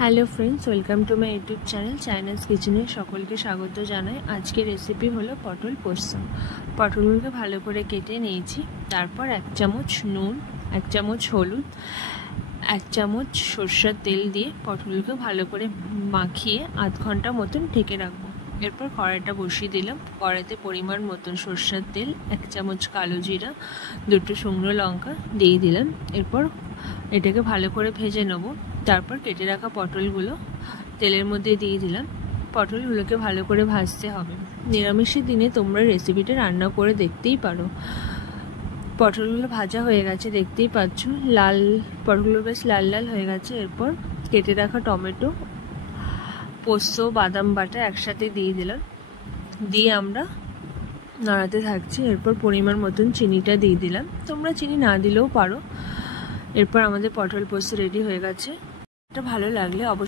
Hello friends, welcome to my YouTube channel China's কিচেনে সকলকে স্বাগত জানাই। আজকের রেসিপি হলো পটল পোস্ত। পটলগুলোকে ভালো করে কেটে নিয়েছি। তারপর 1 চামচ নুন, 1 চামচ হলুদ, 1 চামচ সরষের তেল দিয়ে পটলগুলোকে ভালো করে মাখিয়ে আধ ঘন্টা মতন ঢেকে রাখবো। এরপর কড়াইটা বসিয়ে দিলাম। কড়াইতে পরিমাণ মতন সরষের তেল, 1 চামচ কালো জিরা, 2টো শুকনো লঙ্কা দিয়ে দিলাম। এরপর এটাকে ভালো করে ভেজে নেব। তারপর কেটে রাখা পটলগুলো তেলের মধ্যে দিয়ে দিলাম। পটলগুলোকে ভালো করে ভাজতে হবে। নিরামিষের দিনে তোমরা রেসিপিটা রান্না করে দেখতেই পারো। পটলগুলো ভাজা হয়ে গেছে, দেখতেই পাচ্ছ লাল পটলগুলো বেশ লাল লাল হয়ে গেছে। এরপর কেটে রাখা টমেটো, পোস্ত, বাদাম বাটা একসাথে দিয়ে দিলাম। দিয়ে আমরা নাড়াতে থাকছি। এরপর পরিমাণ মতন চিনিটা দিয়ে দিলাম। তোমরা চিনি না দিলেও পারো। এরপর আমাদের পটল পোস্ত রেডি হয়ে গেছে। এটা ভালো লাগলে অবশ্যই